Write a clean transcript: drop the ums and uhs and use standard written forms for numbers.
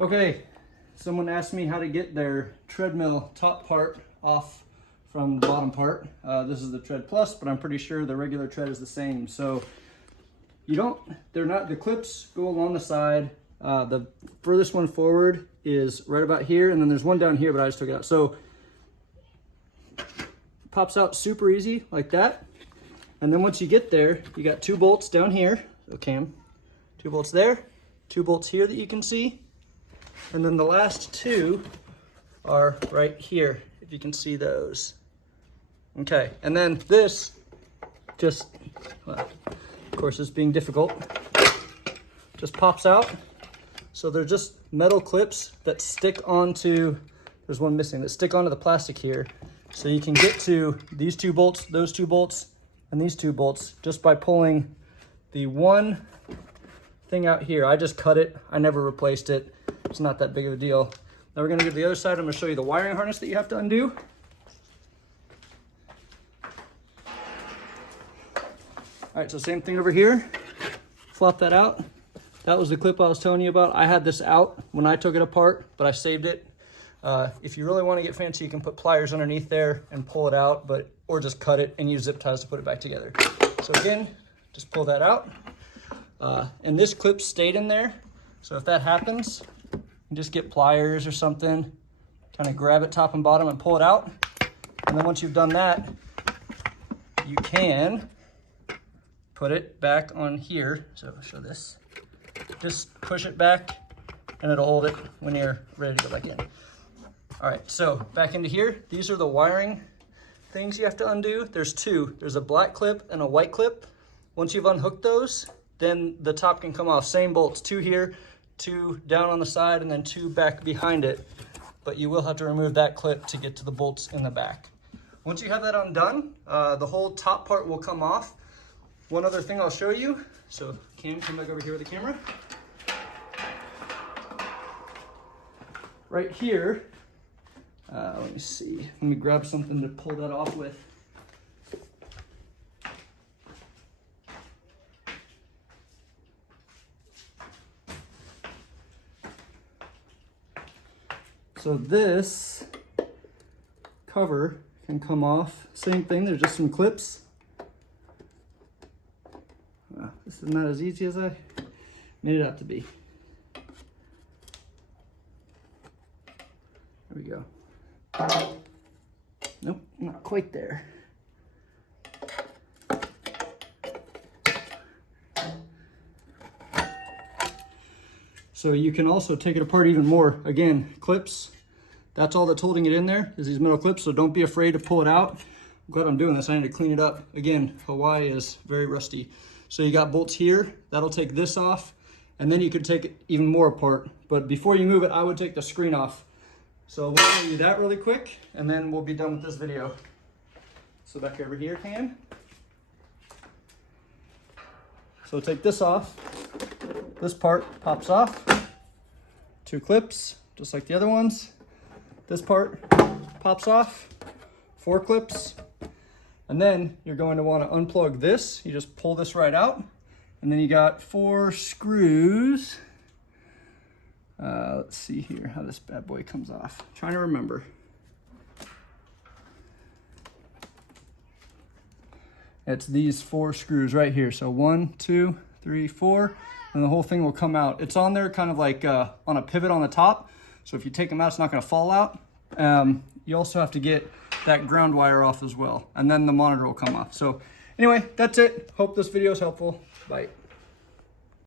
Okay, someone asked me how to get their treadmill top part off from the bottom part. This is the Tread Plus, but I'm pretty sure the regular tread is the same. So the clips go along the side. The furthest one forward is right about here, and then there's one down here, but I just took it out. So pops out super easy like that. And then once you get there, you got 2 bolts down here. Okay, 2 bolts there, 2 bolts here that you can see. And then the last 2 are right here, if you can see those. Okay, and then this just, well, of course it's being difficult, just pops out. So they're just metal clips that stick onto, there's one missing, that stick onto the plastic here. So you can get to these 2 bolts, those 2 bolts, and these 2 bolts just by pulling the one thing out here. I just cut it, I never replaced it. It's not that big of a deal. Now we're gonna go to the other side. I'm gonna show you the wiring harness that you have to undo. All right, so same thing over here. Flop that out. That was the clip I was telling you about. I had this out when I took it apart, but I saved it. If you really wanna get fancy, you can put pliers underneath there and pull it out, or just cut it and use zip ties to put it back together. So again, just pull that out. And this clip stayed in there. So if that happens, you just get pliers or something, kind of grab it top and bottom and pull it out. And then once you've done that, you can put it back on here. So I'll show this. Just push it back and it'll hold it when you're ready to go back in. All right, so back into here. These are the wiring things you have to undo. There's 2. There's a black clip and a white clip. Once you've unhooked those, then the top can come off. Same bolts, 2 here, 2 down on the side, and then 2 back behind it. But you will have to remove that clip to get to the bolts in the back. Once you have that undone, the whole top part will come off. One other thing I'll show you. So Cam, come back over here with the camera. Right here, let me see. Let me grab something to pull that off with. So this cover can come off. Same thing, there's just some clips. This is not as easy as I made it out to be. There we go. Nope, not quite there. So you can also take it apart even more. Again, clips, that's all that's holding it in there is these metal clips, so don't be afraid to pull it out. I'm glad I'm doing this, I need to clean it up. Again, Hawaii is very rusty. So you got bolts here, that'll take this off, and then you could take it even more apart. But before you move it, I would take the screen off. So we'll show you that really quick, and then we'll be done with this video. So back over here, Cam. So take this off. This part pops off. 2 clips, just like the other ones. This part pops off. 4 clips. And then you're going to want to unplug this. You just pull this right out. And then you got 4 screws. Let's see here how this bad boy comes off. I'm trying to remember. It's these 4 screws right here. So 1, 2, 3, 4, and the whole thing will come out. It's on there kind of like on a pivot on the top. So if you take them out, it's not gonna fall out. You also have to get that ground wire off as well. And then the monitor will come off. So anyway, that's it. Hope this video is helpful. Bye.